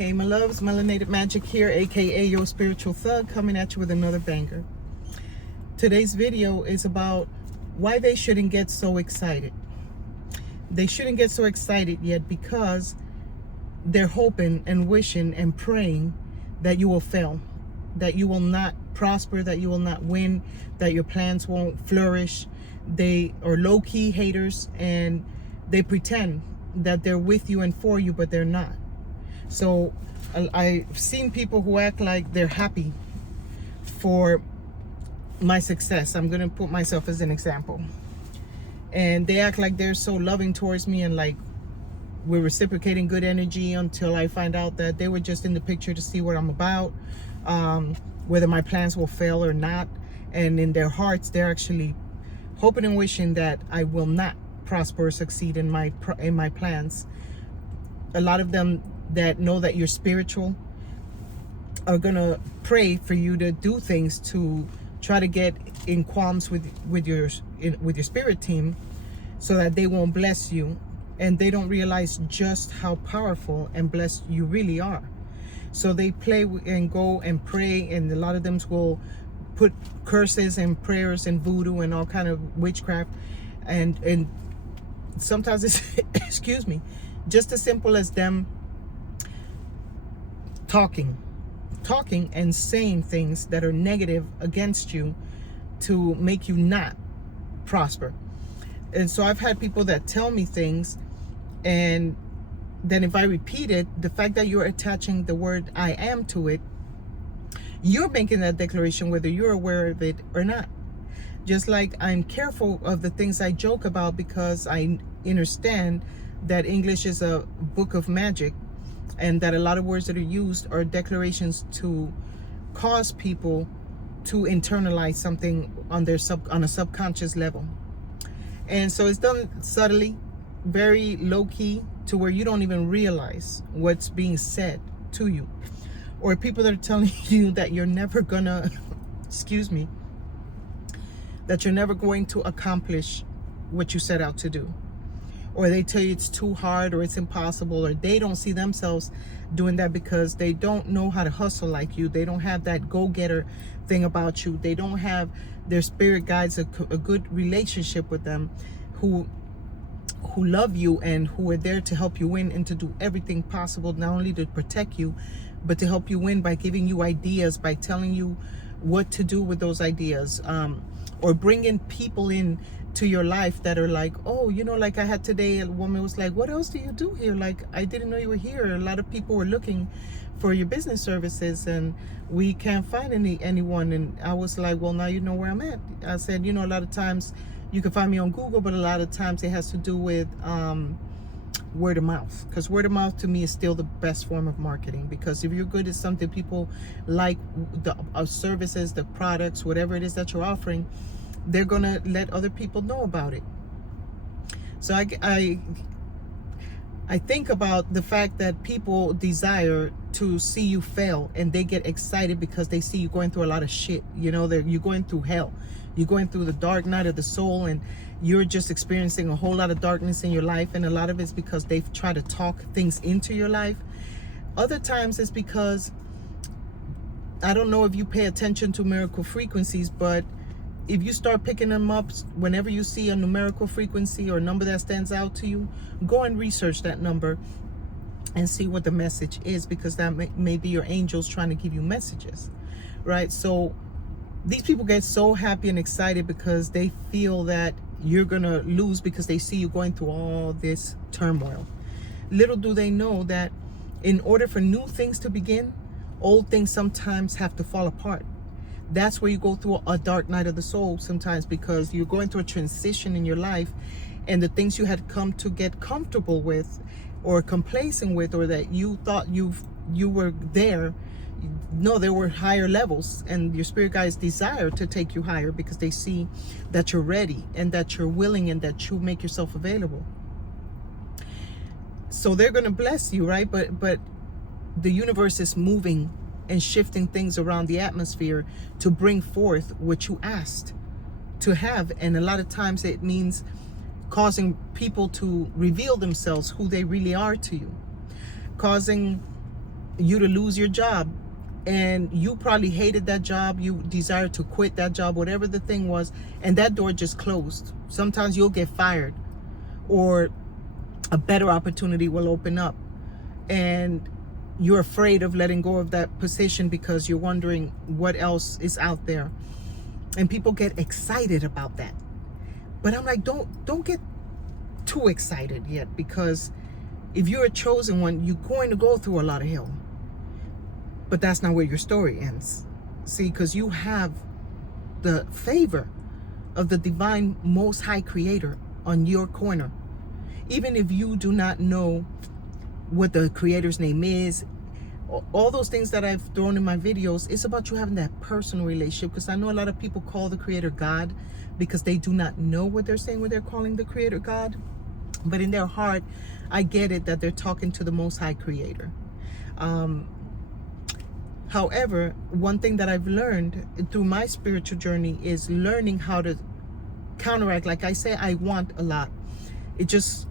Hey my loves, Melanated Magic here, aka your spiritual thug, coming at you with another banger. Today's video is about why they shouldn't get so excited. They shouldn't get so excited yet because they're hoping and wishing and praying that you will fail, that you will not prosper, that you will not win, that your plans won't flourish. They are low-key haters and they pretend that they're with you and for you, but they're not. So I've seen people who act like they're happy for my success. I'm going to put myself as an example. And they act like they're so loving towards me and like we're reciprocating good energy, until I find out that they were just in the picture to see what I'm about, whether my plans will fail or not. And in their hearts, they're actually hoping and wishing that I will not prosper or succeed in my plans. A lot of them that know that you're spiritual are gonna pray for you to do things to try to get in qualms with your spirit team, so that they won't bless you, and they don't realize just how powerful and blessed you really are. So they play and go and pray, and a lot of them will put curses and prayers and voodoo and all kind of witchcraft, and sometimes it's excuse me, just as simple as them talking and saying things that are negative against you to make you not prosper. And so I've had people that tell me things, and then if I repeat it, the fact that you're attaching the word I am to it, you're making that declaration whether you're aware of it or not. Just like I'm careful of the things I joke about, because I understand that English is a book of magic, and that a lot of words that are used are declarations to cause people to internalize something on a subconscious level. And so it's done subtly, very low-key, to where you don't even realize what's being said to you. Or people that are telling you that you're never gonna excuse me, that you're never going to accomplish what you set out to do. Or they tell you it's too hard, or it's impossible, or they don't see themselves doing that because they don't know how to hustle like you. They don't have that go-getter thing about you. They don't have their spirit guides, a good relationship with them, who love you and who are there to help you win and to do everything possible, not only to protect you, but to help you win by giving you ideas, by telling you what to do with those ideas, or bringing people in to your life that are like, oh, you know, like I had today, a woman was like, what else do you do here? Like, I didn't know you were here. A lot of people were looking for your business services and we can't find anyone. And I was like, well, now you know where I'm at. I said, you know, a lot of times you can find me on Google, but a lot of times it has to do with word of mouth, because word of mouth to me is still the best form of marketing. Because if you're good at something, people like the services, the products, whatever it is that you're offering, they're gonna let other people know about it. So I think about the fact that people desire to see you fail, and they get excited because they see you going through a lot of shit. You know, you're going through hell. You're going through the dark night of the soul, and you're just experiencing a whole lot of darkness in your life. And a lot of it's because they've tried to talk things into your life. Other times it's because, I don't know if you pay attention to miracle frequencies, but if you start picking them up, whenever you see a numerical frequency or a number that stands out to you, go and research that number and see what the message is, because that may be your angels trying to give you messages, right? So these people get so happy and excited because they feel that you're gonna lose, because they see you going through all this turmoil. Little do they know that in order for new things to begin, old things sometimes have to fall apart. That's where you go through a dark night of the soul sometimes, because you're going through a transition in your life, and the things you had come to get comfortable with or complacent with, or that you thought you were there, no, there were higher levels, and your spirit guides desire to take you higher because they see that you're ready and that you're willing and that you make yourself available. So they're going to bless you, right? But the universe is moving and shifting things around the atmosphere to bring forth what you asked to have. And a lot of times it means causing people to reveal themselves, who they really are to you, causing you to lose your job, and you probably hated that job, you desired to quit that job, whatever the thing was, and that door just closed. Sometimes you'll get fired, or a better opportunity will open up, and you're afraid of letting go of that position because you're wondering what else is out there. And people get excited about that, but I'm like, don't get too excited yet, because if you're a chosen one, you're going to go through a lot of hell. But that's not where your story ends. See, because you have the favor of the divine most high creator on your corner. Even if you do not know what the creator's name is, all those things that I've thrown in my videos, it's about you having that personal relationship. Because I know a lot of people call the creator God because they do not know what they're saying when they're calling the creator God. But in their heart, I get it that they're talking to the most high creator. However, one thing that I've learned through my spiritual journey is learning how to counteract. Like I say, I want a lot. It just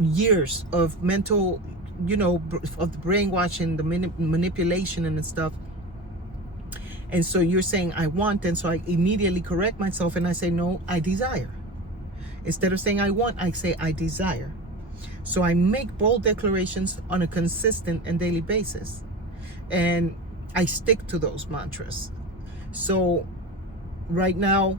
years of mental, of the brainwashing, the manipulation and the stuff. And so you're saying I want, and so I immediately correct myself and I say, no, I desire. Instead of saying I want, I say I desire. So I make bold declarations on a consistent and daily basis. And I stick to those mantras. So right now,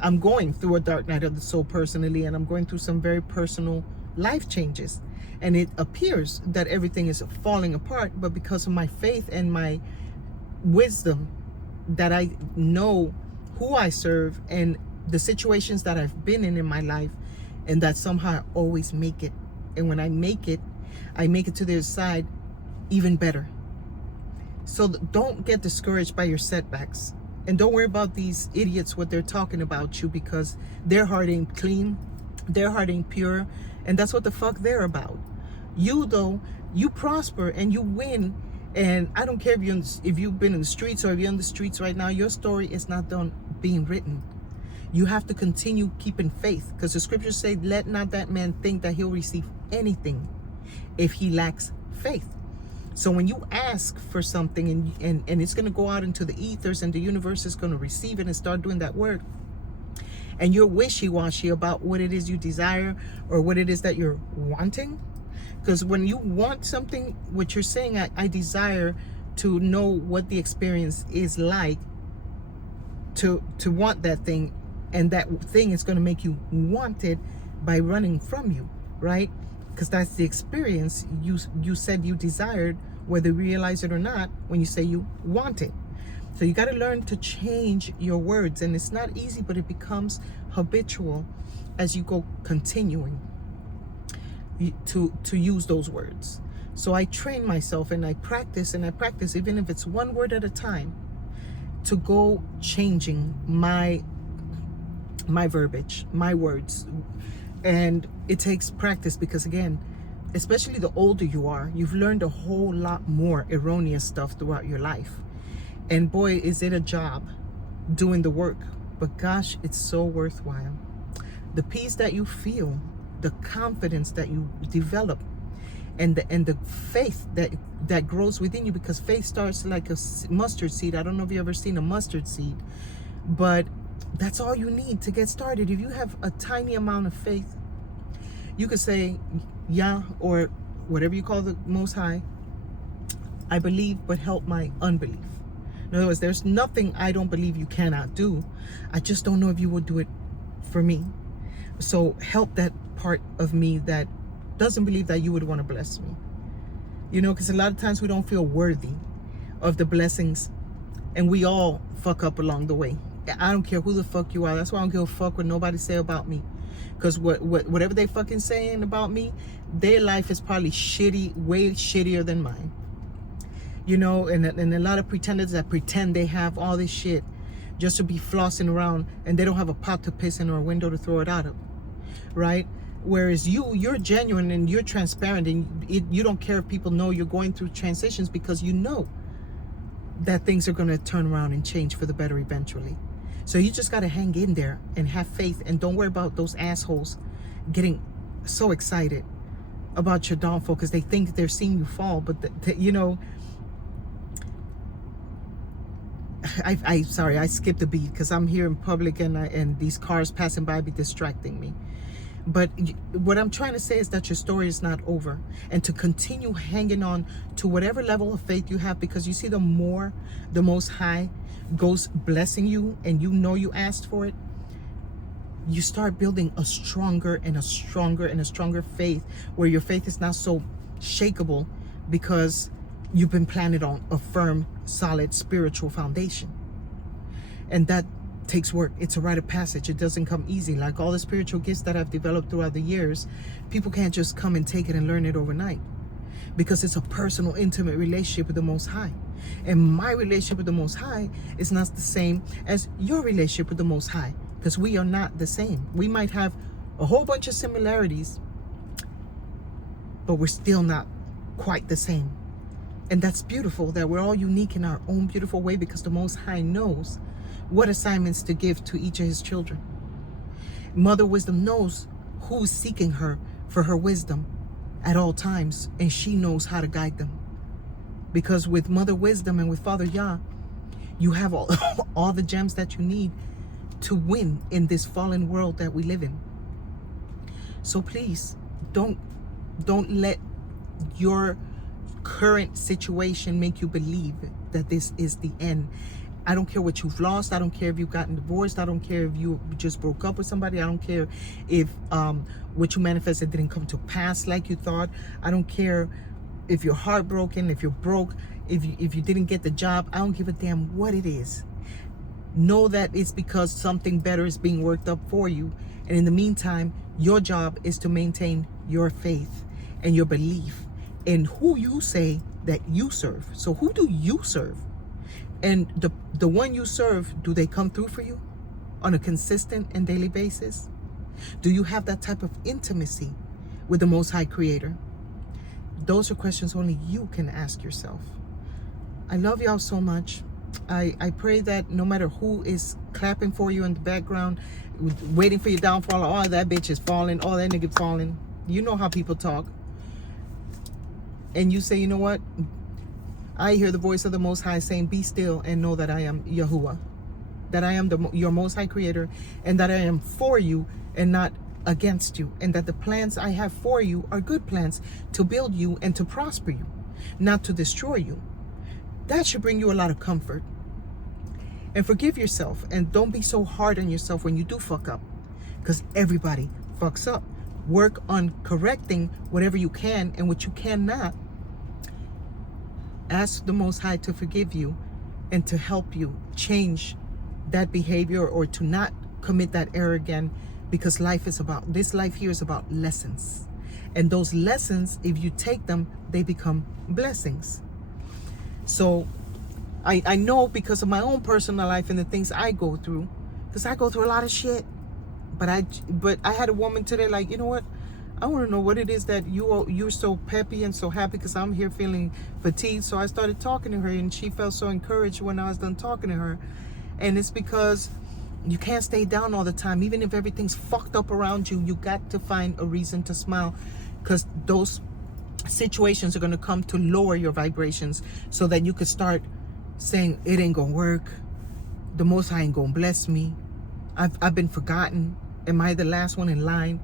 I'm going through a dark night of the soul personally, and I'm going through some very personal life changes. And it appears that everything is falling apart, but because of my faith and my wisdom, that I know who I serve and the situations that I've been in my life, and that somehow I always make it. And when I make it to the other side even better. So don't get discouraged by your setbacks, and don't worry about these idiots, what they're talking about you, because their heart ain't clean, their heart ain't pure, and that's what the fuck they're about. You though, you prosper and you win, and I don't care if you've been in the streets or if you're in the streets right now, your story is not done being written. You have to continue keeping faith, because the scriptures say, let not that man think that he'll receive anything if he lacks faith. So when you ask for something and it's going to go out into the ethers, and the universe is going to receive it and start doing that work, and you're wishy-washy about what it is you desire or what it is that you're wanting, because when you want something, what you're saying, I desire to know what the experience is like to want that thing, and that thing is going to make you want it by running from you, right? Because that's the experience you said you desired, whether you realize it or not, when you say you want it. So you got to learn to change your words, and it's not easy, but it becomes habitual as you go continuing to use those words. So I train myself, and I practice, even if it's one word at a time, to go changing my verbiage, my words. And it takes practice, because again, especially the older you are, you've learned a whole lot more erroneous stuff throughout your life. And boy, is it a job doing the work, but gosh, it's so worthwhile. The peace that you feel, the confidence that you develop, and the faith that grows within you, because faith starts like a mustard seed. I don't know if you've ever seen a mustard seed, but that's all you need to get started. If you have a tiny amount of faith, you could say, yeah, or whatever you call the Most High, I believe, but help my unbelief. In other words, there's nothing I don't believe you cannot do. I just don't know if you will do it for me. So help that part of me that doesn't believe that you would want to bless me. Because a lot of times we don't feel worthy of the blessings, and we all fuck up along the way. I don't care who the fuck you are. That's why I don't give a fuck what nobody say about me. Because whatever they fucking saying about me, their life is probably shitty, way shittier than mine. And a lot of pretenders that pretend they have all this shit just to be flossing around, and they don't have a pot to piss in or a window to throw it out of, right? Whereas you're genuine and you're transparent, and you don't care if people know you're going through transitions, because you know that things are going to turn around and change for the better eventually. So you just got to hang in there and have faith, and don't worry about those assholes getting so excited about your downfall, because they think they're seeing you fall. But sorry, I skipped a beat because I'm here in public and these cars passing by be distracting me. But what I'm trying to say is that your story is not over, and to continue hanging on to whatever level of faith you have, because you see, the more the Most High goes blessing you and you know you asked for it, you start building a stronger and a stronger and a stronger faith, where your faith is not so shakable because you've been planted on a firm, solid spiritual foundation. And that takes work. It's a rite of passage. It doesn't come easy. Like all the spiritual gifts that I've developed throughout the years, people can't just come and take it and learn it overnight, because it's a personal, intimate relationship with the Most High. And my relationship with the Most High is not the same as your relationship with the Most High, because we are not the same. We might have a whole bunch of similarities, but we're still not quite the same. And that's beautiful, that we're all unique in our own beautiful way, because the Most High knows what assignments to give to each of his children. Mother Wisdom knows who's seeking her for her wisdom at all times, and she knows how to guide them. Because with Mother Wisdom and with Father Yah, you have all the gems that you need to win in this fallen world that we live in. So please, don't let your current situation make you believe that this is the end. I don't care what you've lost. I don't care if you've gotten divorced. I don't care if you just broke up with somebody. I don't care if what you manifested didn't come to pass like you thought. I don't care if you're heartbroken, if you're broke, if you didn't get the job. I don't give a damn what it is. Know that it's because something better is being worked up for you. And in the meantime, your job is to maintain your faith and your belief in who you say that you serve. So who do you serve? And the one you serve, do they come through for you on a consistent and daily basis? Do you have that type of intimacy with the Most High Creator? Those are questions only you can ask yourself. I love y'all so much. I pray that no matter who is clapping for you in the background, waiting for your downfall, oh, that bitch is falling, oh, that nigga falling. You know how people talk. And you say, you know what? I hear the voice of the Most High saying, be still and know that I am Yahuwah, that I am your Most High Creator, and that I am for you and not against you, and that the plans I have for you are good plans to build you and to prosper you, not to destroy you. That should bring you a lot of comfort. And forgive yourself, and don't be so hard on yourself when you do fuck up, because everybody fucks up. Work on correcting whatever you can, and what you cannot, ask the Most High to forgive you and to help you change that behavior, or to not commit that error again, because this life here is about lessons. And those lessons, if you take them, they become blessings. So I know, because of my own personal life and the things I go through, because I go through a lot of shit. But I had a woman today, like, you know what? I want to know what it is that you're so peppy and so happy, because I'm here feeling fatigued. So I started talking to her, and she felt so encouraged when I was done talking to her. And it's because you can't stay down all the time. Even if everything's fucked up around you, you got to find a reason to smile, because those situations are going to come to lower your vibrations, so that you could start saying, it ain't gonna work. The Most High ain't gonna bless me. I've been forgotten. Am I the last one in line?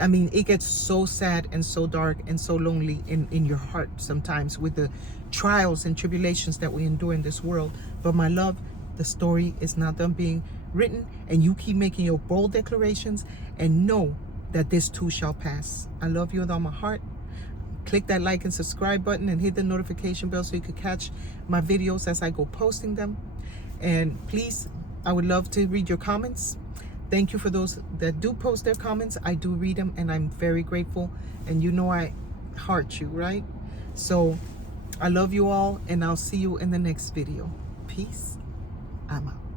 I mean, it gets so sad and so dark and so lonely in your heart sometimes, with the trials and tribulations that we endure in this world. But my love, the story is not done being written, and you keep making your bold declarations, and know that this too shall pass. I love you with all my heart. Click that like and subscribe button, and hit the notification bell so you can catch my videos as I go posting them. And please, I would love to read your comments. Thank you for those that do post their comments. I do read them, and I'm very grateful. And you know I heart you, right? So I love you all, and I'll see you in the next video. Peace. I'm out.